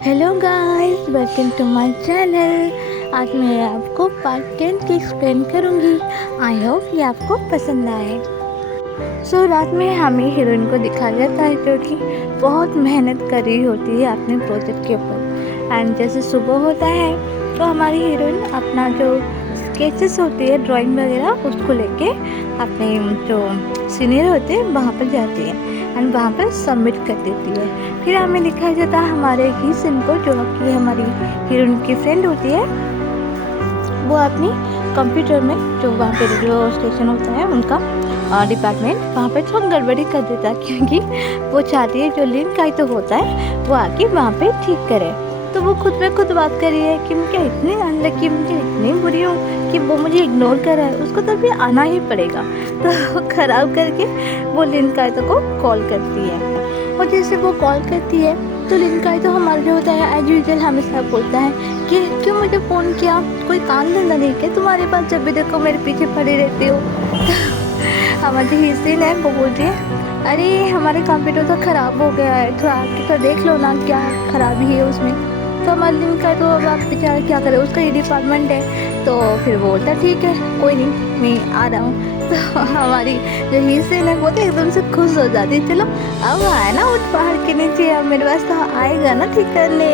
Hello guys, welcome to my channel. आज मैं आपको पार्ट 10 की एक्सप्लेन करूंगी। आई होप ये आपको पसंद आए। रात में हमें हीरोइन को दिखाया जाता है जो कि बहुत मेहनत कर रही होती है अपने प्रोजेक्ट के ऊपर। एंड जैसे सुबह होता है तो हमारी हीरोइन अपना जो स्केचेस होती है, ड्राइंग वगैरह, उसको लेके अपने जो सीनियर होते हैं वहाँ पर जाती है एंड वहाँ पर सबमिट कर देती है। फिर हमें दिखाया जाता है हमारे ही सिन को, जो कि हमारी हीरोइन की फ्रेंड होती है, वो अपनी कंप्यूटर में जो वहाँ पे जो स्टेशन होता है उनका डिपार्टमेंट, वहाँ पे थोड़ा गड़बड़ी कर देता है क्योंकि वो चाहती है जो लिंक का तो होता है वो आके वहाँ पे ठीक करे। तो वो खुद में खुद बात कर रही है कि मैं क्या इतनी अनलकी, मुझे इतनी बुरी हूँ कि वो मुझे इग्नोर कर रहा है, उसको तो अभी आना ही पड़ेगा। तो ख़राब करके वो लिंक का तो को कॉल करती है और जैसे वो कॉल करती है तो लिंका तो हमारा जो होता है एज यूजल हमेशा बोलता है कि क्यों मुझे फ़ोन किया, कोई काम धंधा नहीं क्या तुम्हारे पास, जब भी देखो मेरे पीछे पड़ी रहती हो। हमारी हिस्सीन है, वो बोलती है अरे हमारे कंप्यूटर तो ख़राब हो गया है, थोड़ा आके तो देख लो ना क्या खराबी है उसमें। तो हमारे लिंका तो अब आप बेचारा क्या करे, उसका ये डिपार्टमेंट है। तो फिर बोलता ठीक है कोई नहीं, मैं आ रहा हूँ। तो हमारी जो हिस्सेन है वो तो एकदम से खुश हो जाती है, चलो अब आए ना उठ पहाड़ के नीचे, अब मेरे पास तो आएगा ना ठीक करने।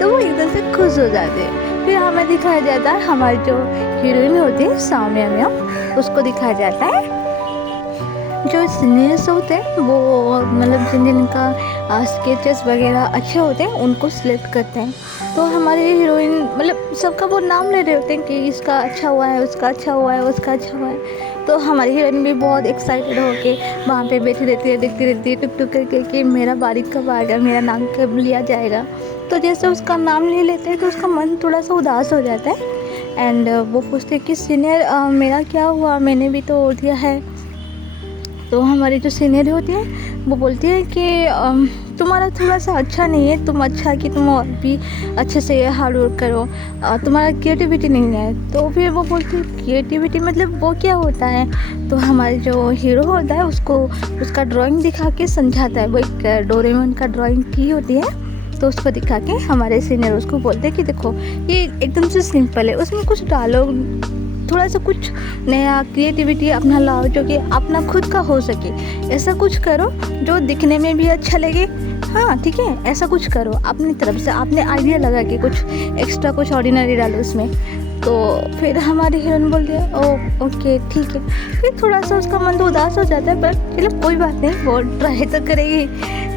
तो वो एकदम से खुश हो जाते हैं। फिर हमें दिखाया जाता है हमारी जो हीरोइन होती है सामने में, उसको दिखाया जाता है जो सीनियर्स होते हैं वो मतलब जिन जिनका स्केचेस वगैरह अच्छे होते हैं उनको सिलेक्ट करते हैं। तो हमारे हीरोइन मतलब सबका वो नाम ले रहे होते हैं कि इसका अच्छा हुआ है, उसका अच्छा हुआ है, उसका अच्छा हुआ है। तो हमारी हीरोइन भी बहुत एक्साइटेड होके वहाँ पे बैठी रहती है, देखती रहती है टुक टुक करके कि मेरा बारी कब आएगा, मेरा नाम कब लिया जाएगा। तो जैसे उसका नाम ले लेते हैं तो उसका मन थोड़ा सा उदास हो जाता है। एंड वो पूछते हैं कि सीनियर मेरा क्या हुआ, मैंने भी तो दिया है। तो हमारी जो सीनियर होती है वो बोलती है कि तुम्हारा थोड़ा सा अच्छा नहीं है, तुम अच्छा कि तुम और भी अच्छे से हार्ड वर्क करो, तुम्हारा क्रिएटिविटी नहीं है। तो फिर वो बोलती है क्रिएटिविटी मतलब वो क्या होता है। तो हमारे जो हीरो होता है उसको उसका ड्राइंग दिखा के समझाता है, वो एक डोरेमोन का ड्राइंग की होती है। तो उसको दिखा के हमारे सीनियर उसको बोलते हैं कि देखो ये एकदम से सिंपल है, उसमें कुछ डालो, थोड़ा सा कुछ नया क्रिएटिविटी अपना लाओ जो कि अपना खुद का हो सके, ऐसा कुछ करो जो दिखने में भी अच्छा लगे। हाँ ठीक है, ऐसा कुछ करो अपनी तरफ से, आपने आइडिया लगा के कुछ एक्स्ट्रा कुछ ऑर्डिनरी डालो उसमें। तो फिर हमारी हीरोइन बोलती है ओ ओके ठीक है। फिर थोड़ा सा उसका मन तो उदास हो जाता है, पर चलो कोई बात नहीं, वो ट्राई तो करेगी।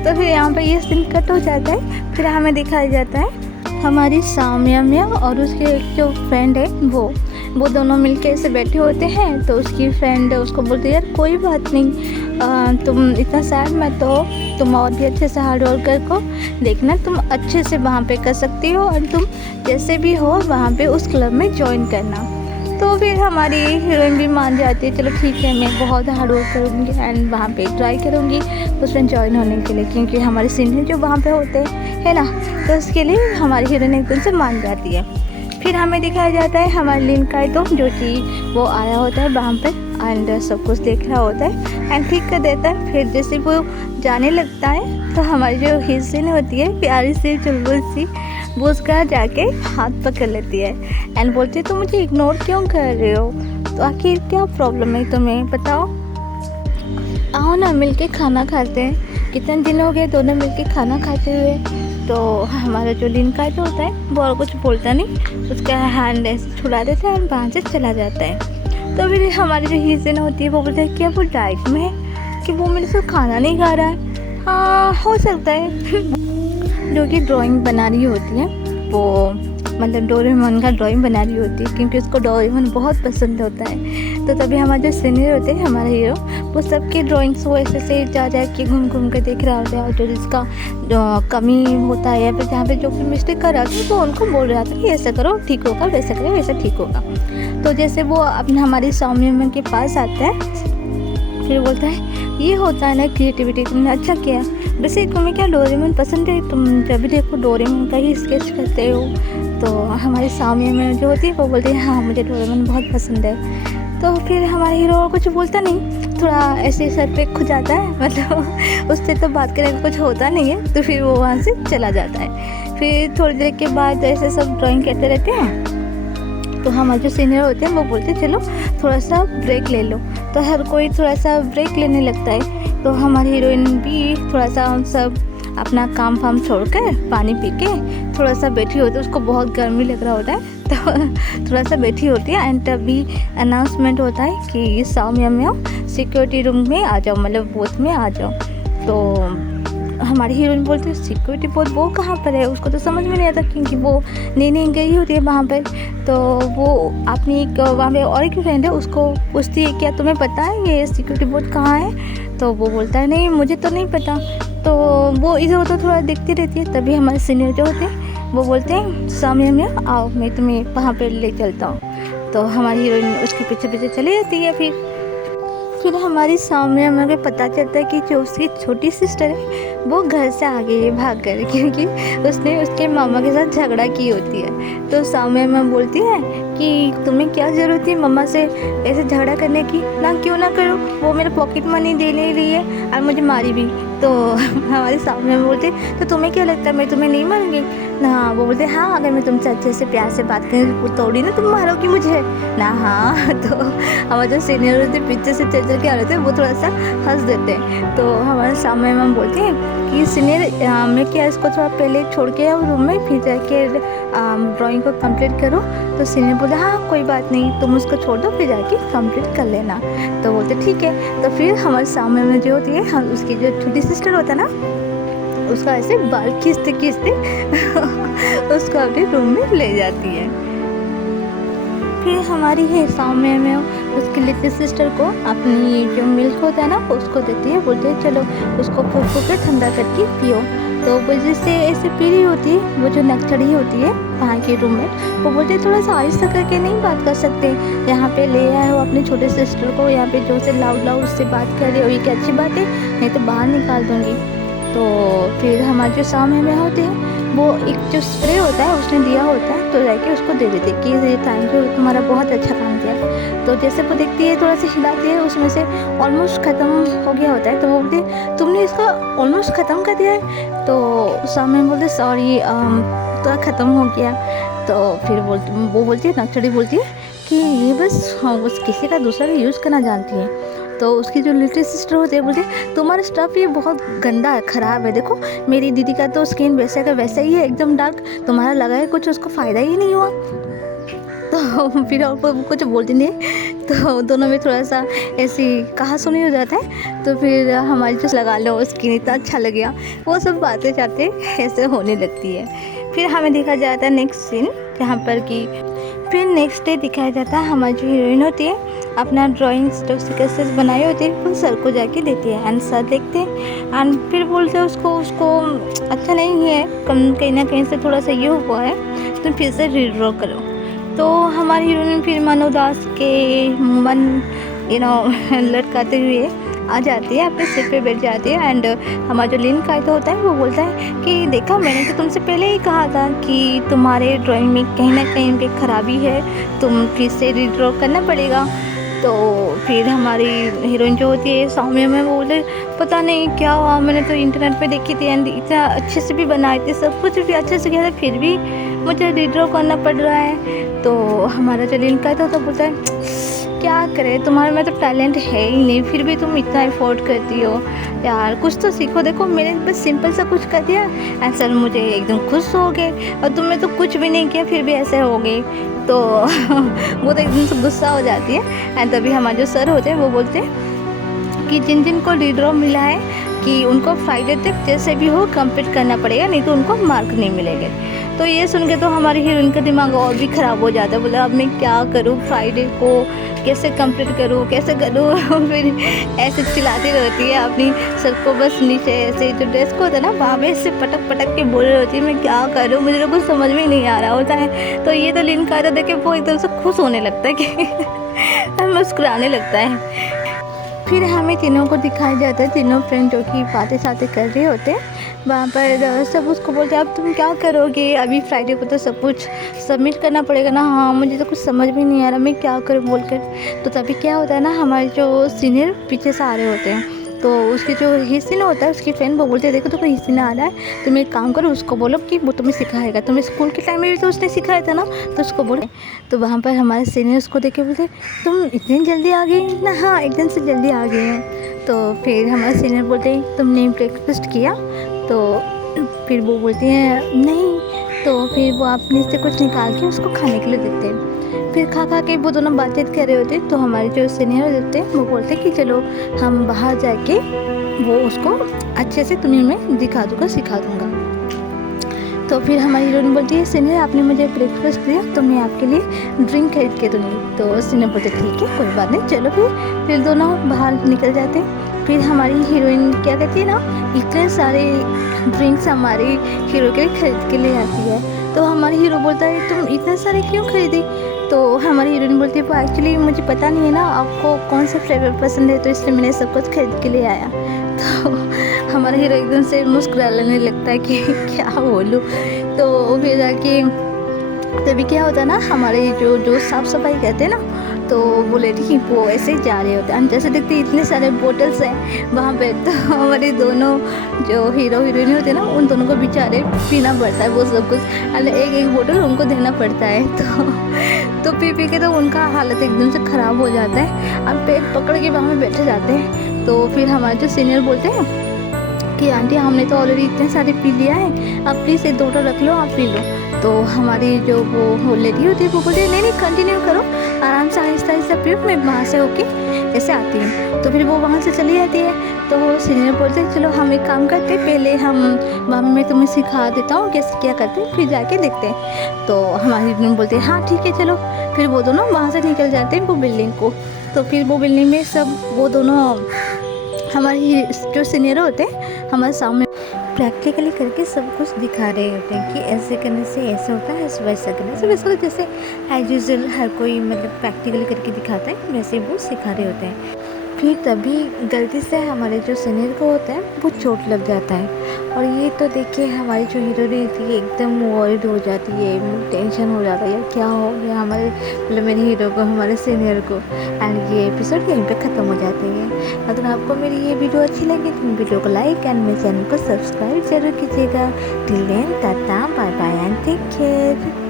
तो फिर यहाँ पर ये सीन कट हो जाता है। फिर हमें दिखाया जाता है हमारी साम्या और उसके एक जो फ्रेंड है वो दोनों मिलके ऐसे बैठे होते हैं। तो उसकी फ्रेंड उसको बोलती है यार कोई बात नहीं, तुम इतना सैड मत हो, तुम और भी अच्छे से हार्ड वर्क करो, देखना तुम अच्छे से वहाँ पे कर सकती हो और तुम जैसे भी हो वहाँ पे उस क्लब में ज्वाइन करना। तो फिर हमारी हीरोइन भी मान जाती है, चलो ठीक है मैं बहुत हार्ड वर्क करूँगी एंड वहाँ पे ट्राई करूँगी उसमें ज्वाइन होने के लिए, क्योंकि हमारे सीनियर जो वहाँ पे होते हैं ना, तो उसके लिए हमारी हीरोइन एकदम से मान जाती है। फिर हमें दिखाया जाता है हमारे लिंका तो जो कि वो आया होता है वहाँ पर एंड सब कुछ देख रहा होता है एंड ठीक कर देता है। फिर जैसे वो जाने लगता है तो हमारी जो हिस्सेन होती है प्यारी सी चुलबुल सी, वो उसका जाके हाथ पकड़ लेती है एंड बोलती है तुम मुझे इग्नोर क्यों कर रहे हो, तो आखिर क्या प्रॉब्लम है तुम्हें बताओ, आओ ना मिलके खाना खाते हैं, कितने दिन हो गए दोनों मिलके खाना खाते हुए। तो हमारा जो लिंका तो होता है वो और कुछ बोलता नहीं, उसका हैंड ऐसे छुड़ा देता है और वहाँ से चला जाता है। तो फिर हमारी जो हिस्सेन होती है वो बोलते हैं कि वो डाइट में है कि वो मेरे साथ खाना नहीं खा रहा है। हाँ हो सकता है। जो कि ड्राइंग बना रही होती है वो, मतलब डोरेमोन का ड्राइंग बना रही होती है क्योंकि उसको डोरेमोन बहुत पसंद होता है। तो तभी हमारे जो सीनियर होते हैं हमारा हीरो, वो सबके ड्राइंग्स वो ऐसे से जा के घूम घूम कर देख रहा होता है और जो जिसका जो कमी होता है या फिर जहाँ पे जो भी मिस्टेक कर रहा था तो उनको बोल रहा था कि ऐसा करो ठीक होगा, वैसा करो वैसा ठीक होगा। तो जैसे वो अपने हमारी साम्या के पास आता है फिर बोलता है ये होता है ना क्रिएटिविटी, तुमने अच्छा किया, वैसे तुम्हें क्या डोरेमोन पसंद है, तुम जब भी देखो डोरेमोन का ही स्केच करते हो। तो हमारी साम्या जो होती है वो बोलती है हाँ मुझे डोरेमोन बहुत पसंद है। तो फिर हमारा हीरो कुछ बोलता नहीं, थोड़ा ऐसे सर पे खुजाता है, मतलब उससे तो बात करने का कुछ होता नहीं है। तो फिर वो वहाँ से चला जाता है। फिर थोड़ी देर के बाद ऐसे सब ड्राइंग करते रहते हैं। तो हमारे जो सीनियर होते हैं वो बोलते चलो थोड़ा सा ब्रेक ले लो, तो हर कोई थोड़ा सा ब्रेक लेने लगता है। तो हमारी हीरोइन भी थोड़ा सा हम सब अपना काम फाम छोड़ कर पानी पी के थोड़ा सा बैठी होती है, उसको बहुत गर्मी लग रहा होता है तो थोड़ा सा बैठी होती है। एंड तभी अनाउंसमेंट होता है कि सामने में सिक्योरिटी रूम में आ जाओ, मतलब बोथ में आ जाओ। तो हमारी हीरोइन बोलती है सिक्योरिटी बोर्ड वो कहाँ पर है, उसको तो समझ में नहीं आता क्योंकि वो नई नई गई होती है वहाँ पर। तो वो अपनी एक वहाँ पे और एक फ्रेंड है, उसको पूछती है क्या तुम्हें पता है ये सिक्योरिटी बोर्ड कहाँ है। तो वो बोलता है नहीं मुझे तो नहीं पता। तो वो इधर उधर थोड़ा देखती रहती है। तभी हमारे सीनियर जो होते हैं वो बोलते हैं सामने में आओ मैं तुम्हें वहाँ पर ले चलता हूँ। तो हमारी हीरोइन उसके पीछे पीछे चली जाती है। फिर हमारी सामने हमें पता चलता है कि जो उसकी छोटी सिस्टर है वो घर से आ गई है भाग कर, क्योंकि उसने उसके मामा के साथ झगड़ा की होती है। तो सामने में बोलती है कि तुम्हें क्या ज़रूरत थी मम्मा से ऐसे झगड़ा करने की, ना क्यों ना करो, वो मेरे पॉकेट मनी देने के लिए और मुझे मारी भी। तो हमारे सामने में बोलते तो तुम्हें क्या लगता है मैं तुम्हें नहीं मारूंगी ना। वो बोलते हाँ अगर मैं तुमसे अच्छे से प्यार से बात करूँ थोड़ी ना तुम मारोगी मुझे ना। हाँ तो हमारे जो सीनियर होते पीछे से चल के आ रहे थे वो थोड़ा सा हंस देते हैं। तो हमारे सामने में हम बोलते हैं कि सीनियर मैं क्या इसको थोड़ा पहले छोड़ के आओ रूम में, फिर जाके ड्राइंग को कंप्लीट करो। तो सीनियर बोले हाँ कोई बात नहीं तुम उसको छोड़ दो फिर जाके कंप्लीट कर लेना। तो बोलते ठीक है। तो फिर हमारे सामने में जो होती है हम उसकी जो छोटी सिस्टर होता है ना उसका ऐसे बाल खींचते खींचते उसको अपने रूम में ले जाती है। फिर हमारी है सामने में उसकी लिटिल सिस्टर को अपनी जो मिल्क होता है ना उसको देती है, बोलते हैं चलो उसको फूक के ठंडा करके पियो। तो वो जैसे ऐसे पी रही होती है, वो जो नक्चड़ी होती है वहाँ के रूम में वो बोलते थोड़ा सा आहिस्ता करके नहीं बात कर सकते, यहाँ पे ले आए हो अपने छोटे सिस्टर को, यहाँ पे जो से लाउड उससे बात कर रही हो ये क्या अच्छी बात है, नहीं तो बाहर निकाल दूँगी। तो फिर हमारे जो सामने में होते हैं वो एक जो स्प्रे होता है उसने दिया होता है, तो जाके उसको दे देते कि थैंक यू तुम्हारा बहुत अच्छा काम किया। तो जैसे वो देखती है थोड़ा सा हिलाती है उसमें से ऑलमोस्ट ख़त्म हो गया होता है। तो वो बोलते तुमने इसका ऑलमोस्ट ख़त्म कर दिया है। तो सामने बोलते सॉरी थोड़ा ख़त्म हो गया। तो फिर वो बोलती है नक्चड़ी बोलती है कि ये बस किसी का दूसरा का यूज़ करना जानती है। तो उसकी जो लिटिल सिस्टर होती है बोलती तुम्हारा स्टफ़ ये बहुत गंदा है, ख़राब है, देखो मेरी दीदी का तो स्किन वैसे का वैसा ही है एकदम डार्क, तुम्हारा लगा है कुछ उसको फ़ायदा ही नहीं हुआ। तो फिर और वो कुछ बोलती नहीं। तो दोनों में थोड़ा सा ऐसी कहा सुनी हो जाता है। तो फिर हमारी जो लगा लो स्किन इतना अच्छा लग गया, वो सब बातें चाहते ऐसे होने लगती है। फिर हमें देखा जाता है नेक्स्ट सीन जहाँ पर कि फिर नेक्स्ट डे दिखाया जाता है हमारी जो हीरोइन होती है अपना ड्राइंग्स जो स्केचेस बनाई होती है वो सर को जाके देती है। एंड सर देखते हैं एंड फिर बोलते हैं उसको अच्छा नहीं है, कहीं ना कहीं से थोड़ा सा ये हुआ है, तो फिर से रीड्रॉ करो। तो हमारी हीरोइन फिर मन उदास के मन लटकाते हुए आ जाती है, अपने सिर पे बैठ जाती है। एंड हमारा जो लिन का होता है वो बोलता है कि देखा मैंने तो तुमसे पहले ही कहा था कि तुम्हारे ड्राइंग में कहीं ना कहीं पे खराबी है, तुम फिर से रीड्रॉ करना पड़ेगा। तो फिर हमारी हीरोइन जो होती है सामने में वो बोले पता नहीं क्या हुआ, मैंने तो इंटरनेट पे देखी थी एंड इतना अच्छे से भी बनाए थे, सब कुछ भी अच्छे से किया था, फिर भी मुझे रीड्रॉ करना पड़ रहा है। तो हमारा जो लिन का था तो बोलता है क्या करे, तुम्हारे में तो टैलेंट है ही नहीं, फिर भी तुम इतना एफोर्ड करती हो यार, कुछ तो सीखो। देखो मैंने बस सिंपल सा कुछ कर दिया एंड सर मुझे एकदम खुश हो गए, और तुमने तो कुछ भी नहीं किया फिर भी ऐसे हो गई। तो वो तो एकदम से गुस्सा हो जाती है। एंड तभी हमारे जो सर होते हैं वो बोलते हैं कि जिन जिन को रीड्रॉ मिला है कि उनको फ्राइडे तक जैसे भी हो कंप्लीट करना पड़ेगा, नहीं तो उनको मार्क नहीं मिलेंगे। तो ये सुन के तो हमारी हीरोइन का दिमाग और भी ख़राब हो जाता है, बोले अब मैं क्या करूँ, फ्राइडे को कैसे कंप्लीट करूँ, कैसे करूँ। फिर ऐसे चिल्लाती रहती है अपनी सर को, बस नीचे ऐसे जो डेस्क होता है ना वहाँ पे ऐसे पटक पटक के बोल रही होती है मैं क्या करूँ, मुझे तो कुछ समझ में नहीं आ रहा होता है। तो ये तो लिन का देख के वो एकदम से खुश होने लगता है कि मुस्कुराने लगता है। फिर हमें तीनों को दिखाया जाता है, तीनों फ्रेंड जो कि बातें सातें कर रहे होते हैं वहाँ पर। सब उसको बोलते हैं अब तुम क्या करोगे, अभी फ्राइडे को तो सब कुछ सबमिट करना पड़ेगा ना। हाँ मुझे तो कुछ समझ में नहीं आ रहा मैं क्या करूँ बोलकर। तो तभी क्या होता है ना, हमारे जो सीनियर पीछे से आ रहे होते हैं तो उसकी जो हिस्सीना होता है उसकी फ्रेंड वो बोलते हैं देखो तो कोई हिस्सीना आ रहा है, तुम एक काम करो उसको बोलो कि वो तुम्हें सिखाएगा, तुम्हें स्कूल के टाइम में भी तो उसने सिखाया था ना, तो उसको बोले। तो वहाँ पर हमारे सीनियर उसको देख के बोलते तुम इतनी जल्दी आ गई ना, हाँ एकदम से जल्दी आ गई हूँ। तो फिर हमारे सीनियर बोलते हैं तुमने ब्रेकफास्ट किया? तो फिर वो बोलती हैं नहीं। तो फिर वो अपने से कुछ निकाल के उसको खाने के लिए देते हैं। फिर खा के वो दोनों बातचीत कर रहे होते, तो हमारे जो सीनियर होते हैं वो बोलते कि चलो हम बाहर जाके वो उसको अच्छे से तुम्हें मैं दिखा दूँगा, सिखा दूँगा। तो फिर हमारी हीरोइन बोलती है सीनियर आपने मुझे ब्रेकफास्ट दिया तो मैं आपके लिए ड्रिंक खरीद के दूँगी। तो सीनियर बोलते ठीक है कोई बात नहीं चलो। फिर दोनों बाहर निकल जाते हैं। फिर हमारी हीरोइन क्या कहती है ना, इतने सारे ड्रिंक्स हमारे हीरो के लिए खरीद के ले आती है। तो हमारी हीरो बोलता है तुम इतने सारे क्यों खरीदी? तो हमारी हीरोइन बोलती है वो एक्चुअली मुझे पता नहीं है ना आपको कौन सा फ्लेवर पसंद है, तो इसलिए मैंने सब कुछ खरीद के ले आया। तो हमारा हीरो एकदम से मुस्कुराने लगता है कि क्या बोलूँ। तो फिर जाके तभी क्या होता है ना, हमारे जो साफ़ सफाई कहते हैं ना, तो वो लेडी वो ऐसे ही जा रहे होते हैं। हम जैसे देखते इतने सारे बोटल्स हैं वहाँ पे, तो हमारे दोनों जो हीरो हीरोइन होते हैं ना उन दोनों को बेचारे पीना पड़ता है वो सब कुछ, एक एक बोतल उनको देना पड़ता है। तो पी के तो उनका हालत एकदम से ख़राब हो जाता है। अब पेट पकड़ के वहाँ पे बैठे जाते हैं। तो फिर हमारे जो सीनियर बोलते हैं कि आंटी हमने तो ऑलरेडी इतने सारे पी लिया है, आप प्लीज़ एक 2 रख लो आप पी लो। तो हमारी जो वो लेडी होती है वो बोलती है नहीं कंटिन्यू करो, आराम से आहिस्ता आहिस्ता पियो, मैं वहाँ से होके ऐसे आती हूँ। तो फिर वो वहाँ से चली जाती है। तो सीनियर बोलते हैं चलो हम एक काम करते हैं, पहले मैं तुम्हें सिखा देता हूँ कैसे क्या करते हैं, फिर जाके देखते हैं। तो हमारी टीम बोलते हैं हाँ ठीक है चलो। फिर वो दोनों वहाँ से निकल जाते हैं वो बिल्डिंग को। तो फिर वो बिल्डिंग में सब वो दोनों हमारे जो सीनियर होते हैं हमारे सामने प्रैक्टिकली करके सब कुछ दिखा रहे होते हैं कि ऐसे करने से ऐसा होता है, वैसा करने से वैसा, जैसे एज यूजुअल हर कोई मतलब प्रैक्टिकली करके दिखाता है वैसे वो सिखा रहे होते हैं। फिर तभी गलती से हमारे जो सीनियर को होता है वो चोट लग जाता है। और ये तो देखिए हमारी जो हीरोइन थी एकदम वॉरिड हो जाती है, टेंशन हो जाता है यार क्या हो गया हमारे मतलब मेरे हीरो को, हमारे सीनियर को। एंड ये एपिसोड यहीं पे ख़त्म हो जाते हैं। अगर आपको मेरी ये वीडियो अच्छी लगी तो वीडियो को लाइक एंड मेरे चैनल को सब्सक्राइब जरूर कीजिएगा। Till then tata bye bye and take care.